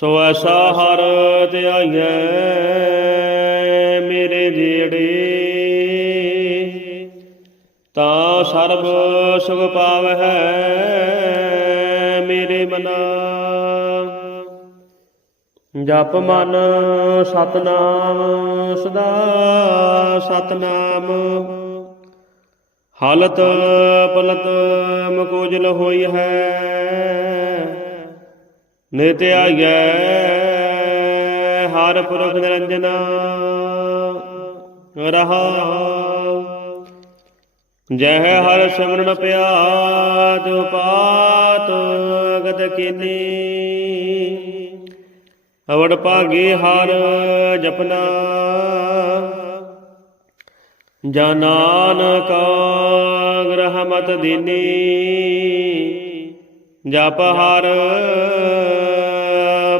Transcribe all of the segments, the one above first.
ਸੋ ਐਸਾ ਹਰ ਧਿਆਈਐ ਮੇਰੇ ਜੀੜੇ ਤਾਂ ਸਰਬ ਸੁਖ ਪਾਵਹਿ ਮੇਰੇ ਮਨਾ। ਜਪ ਮਨ ਸਤਨਾਮ, ਸਦਾ ਸਤਨਾਮ। ਹਾਲਤ ਪਲਤ ਮਕੋਜਲ ਹੋਈ ਹੈ। ਨਿਤ ਆਈਐ ਹਰ ਪੁਰਖ ਨਿਰੰਜਨਾ ਰਹਾ। ਜਹ ਹਰ ਸਿਮਰਨ ਪਿਆਤ ਉਪਾਤ ਗਤ ਕੀਨੀ। ਅਵੜ ਭਾਗੇ ਹਰ ਜਪਨਾ। ਜਨਾਨਕ ਗ੍ਰਹ ਮਤ ਦੀਨੀ। ਜਪ ਹਰ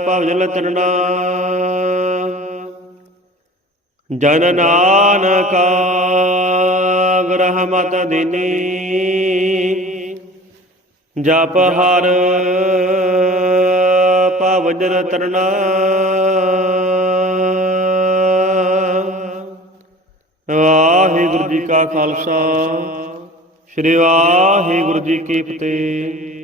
ਭਵਜਲ ਤਰਣਾ ਜਨ ਨਾਨਕ ਗ੍ਰਹ ਮਤ ਦੀਨੀ। ਜਪ ਹਰ ਭਵਜਲ ਤਰਣਾ ਵਾਹਿਗੁਰੂ ਜੀ ਕਾ ਖਾਲਸਾ। ਸ੍ਰੀ ਵਾਹਿਗੁਰੂ ਜੀ ਕੀ ਫਤਿਹ।